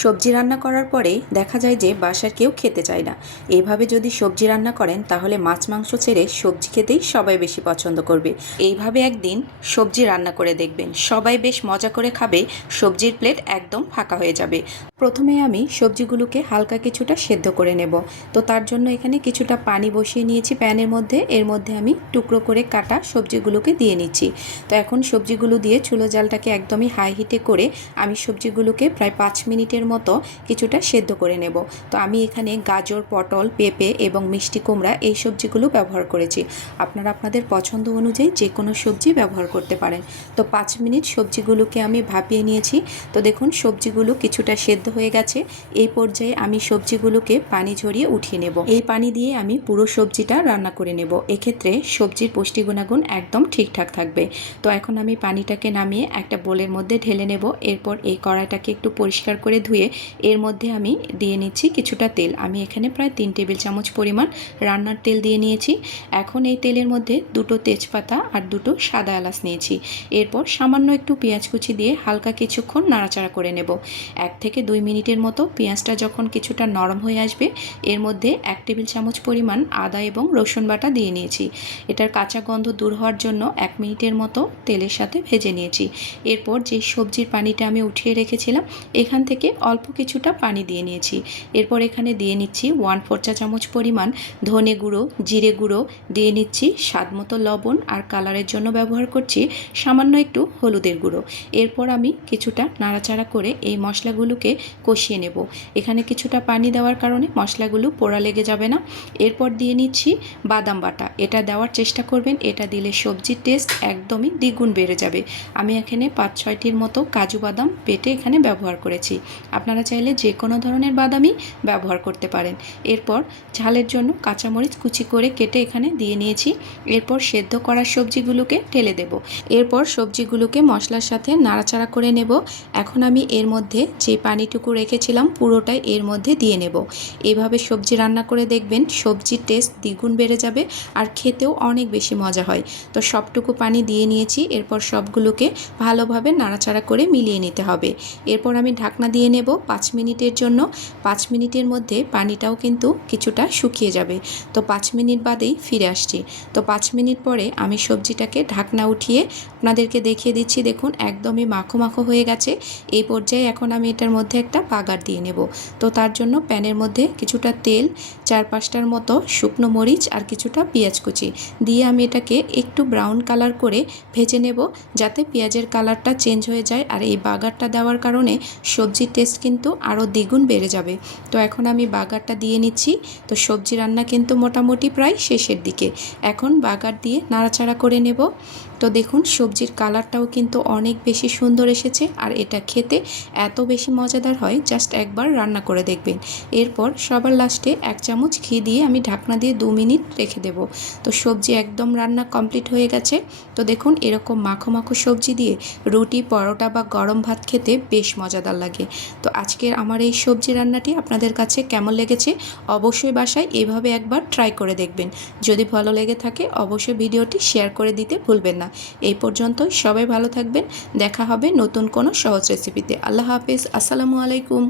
সবজি রান্না করার পরে দেখা যায় যে বাসার কেউ খেতে চায় না। এইভাবে যদি সবজি রান্না করেন তাহলে মাছ মাংস ছেড়ে সবজি খেতেই সবাই বেশি পছন্দ করবে। এইভাবে একদিন সবজি রান্না করে দেখবেন, সবাই বেশ মজা করে খাবে, সবজির প্লেট একদম ফাঁকা হয়ে যাবে। প্রথমে আমি সবজিগুলোকে হালকা কিছুটা সেদ্ধ করে নেব। তো তার জন্য এখানে কিছুটা পানি বসিয়ে নিয়েছি প্যানের মধ্যে। এর মধ্যে আমি টুকরো করে কাটা সবজিগুলোকে দিয়ে নিচ্ছি। তো এখন সবজিগুলো দিয়ে চুলো জালটাকে একদমই হাই হিটে করে আমি সবজিগুলোকে প্রায় 5 মিনিটের মতো কিছুটা সেদ্ধ করে নেব। তো আমি এখানে গাজর, পটল, পেঁপে এবং মিষ্টি কুমড়া এই সবজিগুলো ব্যবহার করেছি। আপনারা আপনাদের পছন্দ অনুযায়ী যে কোনো সবজি ব্যবহার করতে পারেন। তো 5 মিনিট সবজিগুলোকে আমি ভাপিয়ে নিয়েছি। তো দেখুন সবজিগুলো কিছুটা সেদ্ধ হয়ে গেছে। এই পর্যায়ে আমি সবজিগুলোকে পানি ঝরিয়ে উঠিয়ে নেব। এই পানি দিয়ে আমি পুরো সবজিটা রান্না করে নেব। এক্ষেত্রে সবজির পুষ্টি গুণাগুণ একদম ঠিকঠাক থাকবে। তো এখন আমি পানিটাকে নামিয়ে একটা বোলের মধ্যে ঢেলে নেব। এরপর এই কড়াইটাকে একটু পরিষ্কার করে ধুয়ে এর মধ্যে আমি দিয়ে নিচ্ছি কিছুটা তেল। আমি এখানে প্রায় 3 টেবিল চামচ পরিমাণ রান্নার তেল দিয়ে নিয়েছি। এখন এই তেলের মধ্যে দুটো তেজপাতা আর দুটো সাদা এলাচ নিয়েছি। এরপর সামান্য একটু পেঁয়াজ কুচি দিয়ে হালকা কিছুক্ষণ নাড়াচাড়া করে নেব। 1 থেকে 2 মিনিটের মতো পেঁয়াজটা যখন কিছুটা নরম হয়ে আসবে এর মধ্যে 1 টেবিল চামচ পরিমাণ আদা এবং রসুন বাটা দিয়ে নিয়েছি। এটার কাঁচা গন্ধ দূর হওয়ার জন্য 1 মিনিটের মতো তেলের সাথে ভেজে নিয়েছি। এরপর যে সবজির পানিটা আমি উঠিয়ে রেখেছিলাম এখান থেকে অল্প কিছুটা পানি দিয়ে নিয়েছি। এরপর এখানে দিয়ে নিচ্ছি 1/4 চা চামচ পরিমাণ ধনে গুঁড়ো, জিরে গুঁড়ো, দিয়ে নিচ্ছি স্বাদমতো লবণ, আর কালারের জন্য ব্যবহার করছি সামান্য একটু হলুদের গুঁড়ো। এরপর আমি কিছুটা নাড়াচাড়া করে এই মশলাগুলোকে কষিয়ে নেব। এখানে কিছুটা পানি দেওয়ার কারণে মশলাগুলো পোড়া লেগে যাবে না। এরপর দিয়ে নিচ্ছি বাদাম বাটা। এটা দেওয়ার চেষ্টা করবেন, এটা দিলে সবজির টেস্ট একদমই দ্বিগুণ বেড়ে যাবে। আমি এখানে 5-6টির মতো কাজু বাদাম বেটে এখানে ব্যবহার করেছি। আপনারা চাইলে যে কোনো ধরনের বাদামই ব্যবহার করতে পারেন। এরপর ঝালের জন্য কাঁচামরিচ কুচি করে কেটে এখানে দিয়ে নিয়েছি। এরপর সেদ্ধ করা সবজিগুলোকে ঢেলে দেব। এরপর সবজিগুলোকে মশলার সাথে নাড়াচাড়া করে নেব। এখন আমি এর মধ্যে যে পানিটুকু রেখেছিলাম পুরোটাই এর মধ্যে দিয়ে নেব। এইভাবে সবজি রান্না করে দেখবেন সবজির টেস্ট দ্বিগুণ বেড়ে যাবে আর খেতেও অনেক বেশি মজা হয়। তো সবটুকু পানি দিয়ে নিয়েছি। এরপর সবগুলোকে ভালোভাবে নাড়াচাড়া করে মিলিয়ে নিতে হবে। এরপর আমি ঢাকনা দিয়ে নেব 5 মিনিটের জন্য। 5 মিনিটের মধ্যে পানিটাও কিন্তু কিছুটা শুকিয়ে যাবে। তো 5 মিনিট বাদেই ফিরে আসছি। তো 5 মিনিট পরে আমি সবজিটাকে ঢাকনা উঠিয়ে আপনাদেরকে দেখিয়ে দিচ্ছি। দেখুন একদমই মাখো মাখো হয়ে গেছে। এই পর্যায়ে এখন আমি এটার মধ্যে একটা বাগার দিয়ে নেব। তো তার জন্য প্যানের মধ্যে কিছুটা তেল, 4-5টার মতো শুকনো মরিচ আর কিছুটা পেঁয়াজ কুচি দিয়ে আমি এটাকে একটু ব্রাউন কালার করে ভেজে নেব, যাতে পেঁয়াজের কালারটা চেঞ্জ হয়ে যায়। আর এই বাগারটা দেওয়ার কারণে সবজির টেস্ট কিন্তু আরও দ্বিগুণ বেড়ে যাবে। তো এখন আমি বাগারটা দিয়ে নিচ্ছি। তো সবজি রান্না কিন্তু মোটামুটি প্রায় শেষের দিকে। এখন বাগার দিয়ে নাড়াচাড়া করে নেব। তো দেখুন সবজির কালারটাও কিন্তু অনেক বেশি সুন্দর এসেছে আর এটা খেতে এত বেশি মজাদার হয়, জাস্ট একবার রান্না করে দেখবেন। এরপর সবার লাস্টে 1 চামচ ঘি দিয়ে আমি ঢাকনা দিয়ে 2 মিনিট রেখে দেব। তো সবজি একদম রান্না কমপ্লিট হয়ে গেছে। তো দেখুন এরকম মাখো মাখো সবজি দিয়ে রুটি, পরোটা বা গরম ভাত খেতে বেশ মজাদার লাগে। তো আজকের আমার এই সবজি রান্নাটি আপনাদের কাছে কেমন লেগেছে অবশ্যই বাসায় এইভাবে একবার ট্রাই করে দেখবেন। যদি ভালো লেগে থাকে অবশ্যই ভিডিওটি শেয়ার করে দিতে ভুলবেন না। এই পর্যন্তই, সবাই ভালো থাকবেন। দেখা হবে নতুন কোনো সহজ রেসিপিতে। আল্লাহ হাফেজ। আসসালামু আলাইকুম।